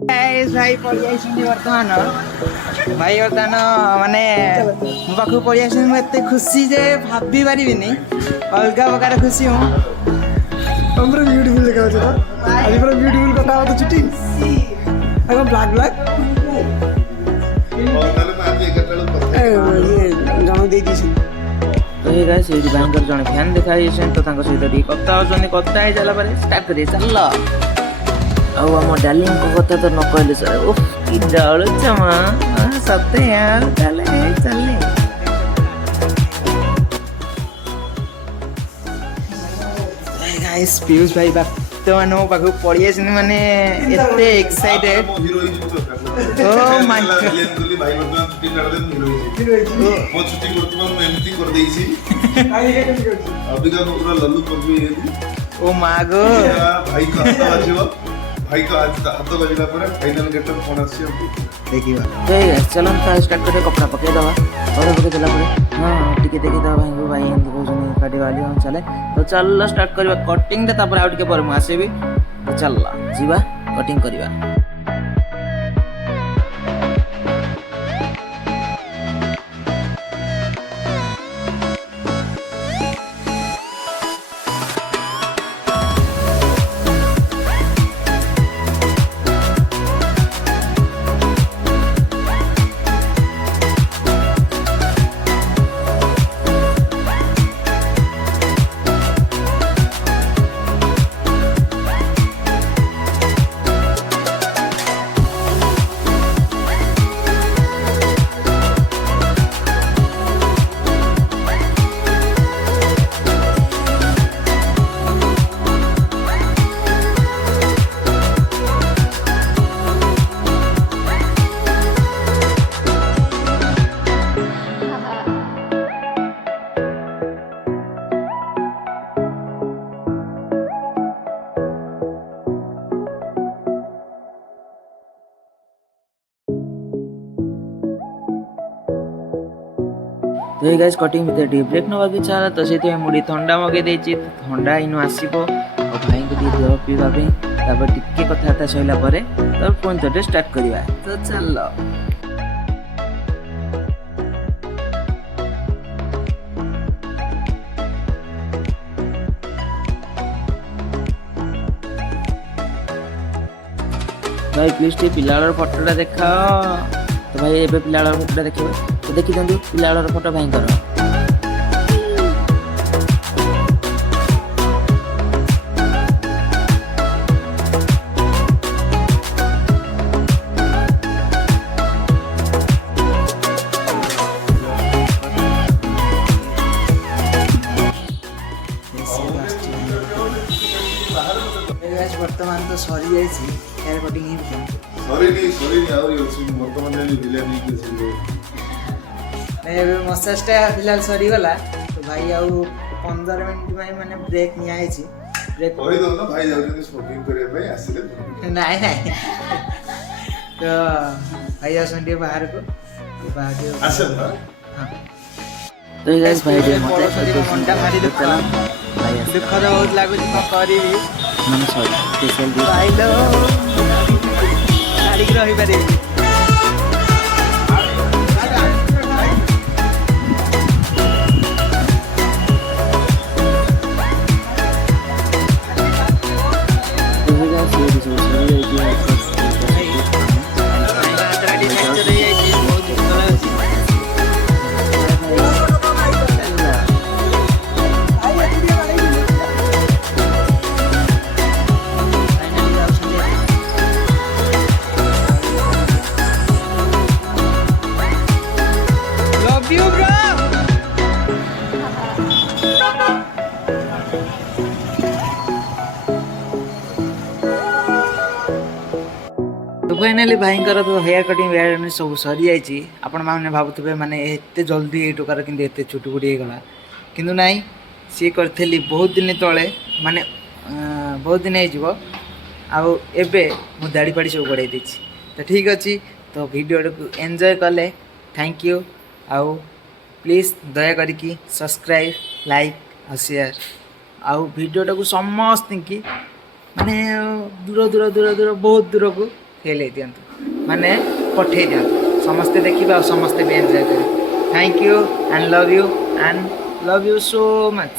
भाई पड़ी बर्तमान भाई बर्तमान माने मो पाख पड़ी आते खुशी जे भाभी पारि अलग प्रकार खुशी हूँ पूरा ब्यूटीफुल देखा आज पूरा ब्यूटीफुल कथा होता चुटी अगर ब्लैक ब्लैक जन दे दी तो ये गाइस ये भयंकर जन फैन देखाई तो सहित कथा होनी कथा ही जाला स्टार्ट करिए चल आउ आम डार्लिंग को कथा तो न कहले सर ओह की डाल चमा सत्य यार चले चले गाइस पीयूष भाई वर्तमान मो पाख पड़ी आस माने एते एक्साइटेड ओ माय गॉड भाई वर्तमान छुट्टी कर दे मो छुट्टी वर्तमान मैं एमती कर देइछि अभी का पूरा लल्लू कर भी ओ मागो भाई का हाथ बाजिबो भाई का हाथ बजला पर फाइनल गेटर कोन आसी देखिबा तो चलो हम स्टार्ट करते कपड़ा पके दवा और पके देला पर हां टिके देखि दवा भाई को भाई एंदी कोजनी काटे वाली हम चले तो चल स्टार्ट करबा कटिंग दे तापर आउट के पर मु आसेबी तो चल जीवा कटिंग करबा तो ये गाइस कटिंग भीतर टी ब्रेक नवा के चाला तो से मुड़ी ठंडा मगे देछि ठंडा इनो आसीबो और भाई को दी देव पीवा पे तापर टिके कथाता सइला परे तब फोन तो स्टार्ट करिवा तो चल भाई प्लीज टे पिलार फोटोटा देखाओ तो भाई एबे पिलार फोटोटा देखिबो तो देखि दंदु पिलार फोटो भाई करो वर्तमान तो सरी जाई हेयर कटिंग ही सॉरी नहीं आउरी अछि वर्तमान ने विले नहीं के ए मसाजटा फिलहाल सरी गला तो भाई आउ 15 मिनिट में माने ब्रेक नि आइछि ब्रेक कहि दो ना भाई जाउ स्मोकिंग करे भाई आसिले नहीं तो भाई आसंडी बाहर को आसे ना हां तो गाइस भाई दे मते मंडा मारी दे चला भाई दुख तो बहुत लागु छ करिबी मन सॉरी स्पेशल भाई लो गाड़ी रही पारे तो फाइनाली भाई तो हेयर कटिंग वेयर सब सरी जाइए आपण मैंने भावुवे माने एते जल्दी ये टोकार कि एते छुटी फुटी होगा कि नाई सी करी बहुत दिन तले माने बहुत दिन हो आबे मो दाढ़ी पाड़ी सब बढ़ाई देती तो ठीक अच्छे तो वीडियो को एंजॉय कले थैंक यू आउ प्लीज दया करिकी सब्सक्राइब लाइक और शेयर आउ वीडियोटा को समस्त की माने दूर दूर दूर दूर बहुत दूर को ଫେଲ୍ ହେଇ ଦିଅନ୍ତୁ ମାନେ ପଠେଇ ଦିଅନ୍ତୁ ସମସ୍ତେ ଦେଖିବେ ଆଉ ସମସ୍ତେ ବି ଏନ୍ଜୟ କରିବେ। Thank you and love you so much.